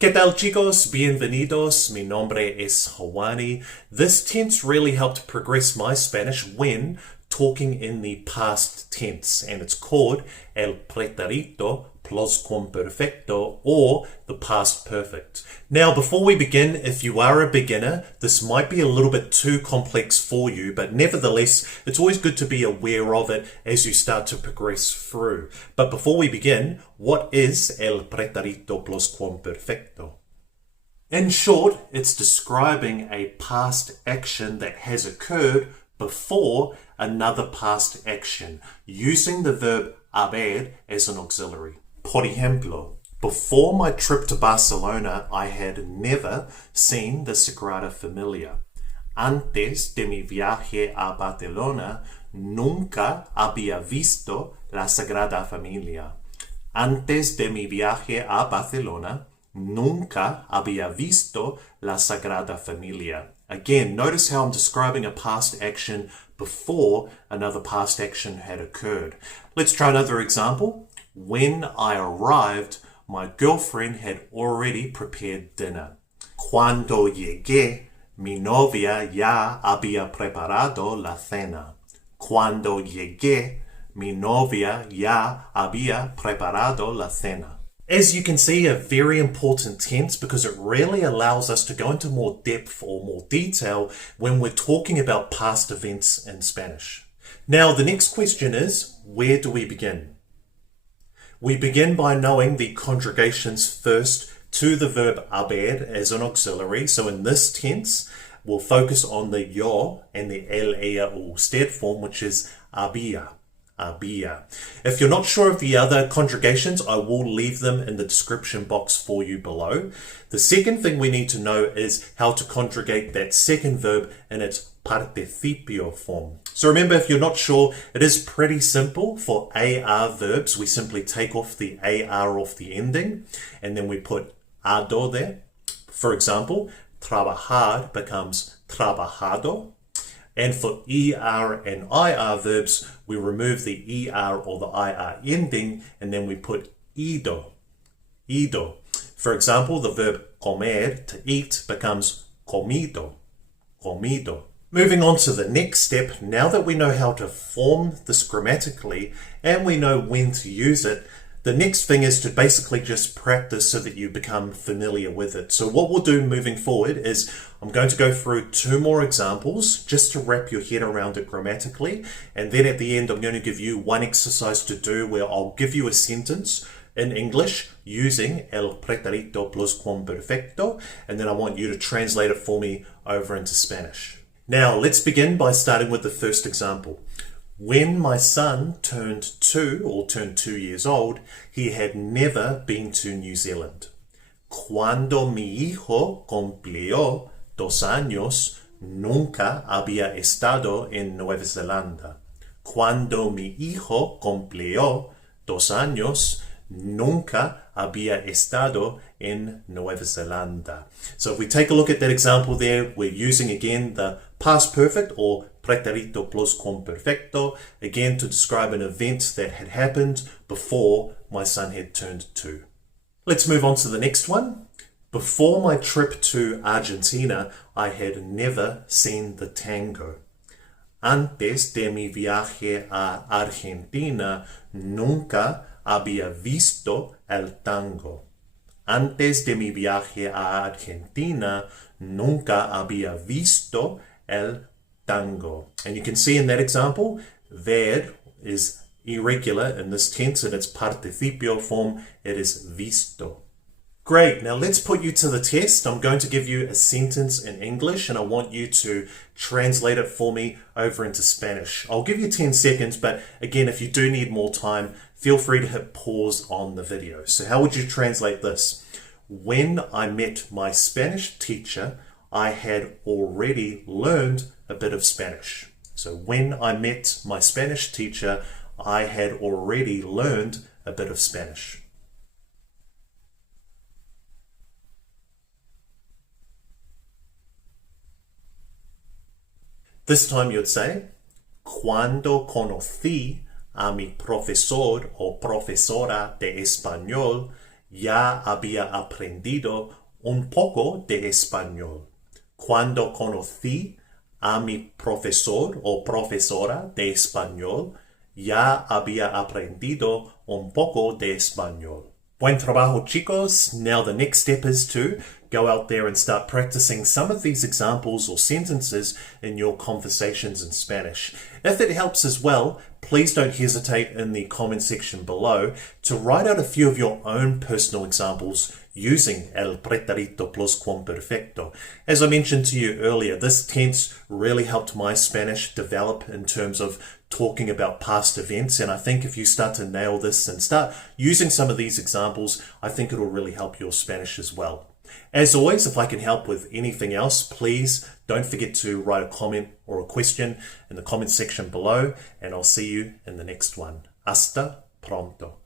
¿Qué tal, chicos? Bienvenidos. Mi nombre es Hawani. This tense really helped progress my Spanish when talking in the past tense, and it's called el pretérito pluscuamperfecto, or the past perfect. Now, before we begin, if you are a beginner, this might be a little bit too complex for you, but nevertheless, it's always good to be aware of it as you start to progress through. But before we begin, what is el pretérito pluscuamperfecto? In short, it's describing a past action that has occurred before another past action, using the verb haber as an auxiliary. Por ejemplo, before my trip to Barcelona, I had never seen the Sagrada Familia. Antes de mi viaje a Barcelona, nunca había visto la Sagrada Familia. Antes de mi viaje a Barcelona, nunca había visto la Sagrada Familia. Again, notice how I'm describing a past action before another past action had occurred. Let's try another example. When I arrived, my girlfriend had already prepared dinner. Cuando llegué, mi novia ya había preparado la cena. Cuando llegué, mi novia ya había preparado la cena. As you can see, a very important tense because it really allows us to go into more depth or more detail when we're talking about past events in Spanish. Now, the next question is, where do we begin? We begin by knowing the conjugations first to the verb haber as an auxiliary. So in this tense, we'll focus on the yo and the el, ella, or usted form, which is había. Había. If you're not sure of the other conjugations, I will leave them in the description box for you below. The second thing we need to know is how to conjugate that second verb in its participio form. So remember, if you're not sure, it is pretty simple. For AR verbs, we simply take off the AR off the ending, and then we put ado there. For example, trabajar becomes trabajado. And for ER and IR verbs, we remove the ER or the IR ending, and then we put ido. Ido. For example, the verb comer, to eat, becomes comido. Comido. Moving on to the next step, now that we know how to form this grammatically and we know when to use it, the next thing is to basically just practice so that you become familiar with it. So what we'll do moving forward is I'm going to go through 2 more examples just to wrap your head around it grammatically. And then at the end, I'm going to give you one exercise to do where I'll give you a sentence in English using el pretérito pluscuamperfecto. And then I want you to translate it for me over into Spanish. Now, let's begin by starting with the first example. When my son turned 2 years old, he had never been to New Zealand. Cuando mi hijo cumplió 2 años, nunca había estado en Nueva Zelanda. Cuando mi hijo cumplió 2 años, nunca había estado en Nueva Zelanda. So if we take a look at that example there, we're using again the past perfect or pretérito pluscuamperfecto, again to describe an event that had happened before my son had turned 2. Let's move on to the next one. Before my trip to Argentina, I had never seen the tango. Antes de mi viaje a Argentina, nunca había visto el tango. Antes de mi viaje a Argentina, nunca había visto el tango. And you can see in that example, ver is irregular in this tense in its participio form. It is visto. Great, now let's put you to the test. I'm going to give you a sentence in English and I want you to translate it for me over into Spanish. I'll give you 10 seconds, but again, if you do need more time, feel free to hit pause on the video. So how would you translate this? When I met my Spanish teacher, I had already learned a bit of Spanish. So when I met my Spanish teacher, I had already learned a bit of Spanish. This time you'd say, cuando conocí a mi profesor o profesora de español, ya había aprendido un poco de español. Cuando conocí a mi profesor o profesora de español, ya había aprendido un poco de español. Buen trabajo, chicos. Now the next step is to go out there and start practicing some of these examples or sentences in your conversations in Spanish. If it helps as well, please don't hesitate in the comment section below to write out a few of your own personal examples using el pretérito pluscuamperfecto. As I mentioned to you earlier, this tense really helped my Spanish develop in terms of talking about past events, and I think if you start to nail this and start using some of these examples, I think it'll really help your Spanish as well. As always, if I can help with anything else, please don't forget to write a comment or a question in the comment section below, and I'll see you in the next one. Hasta pronto.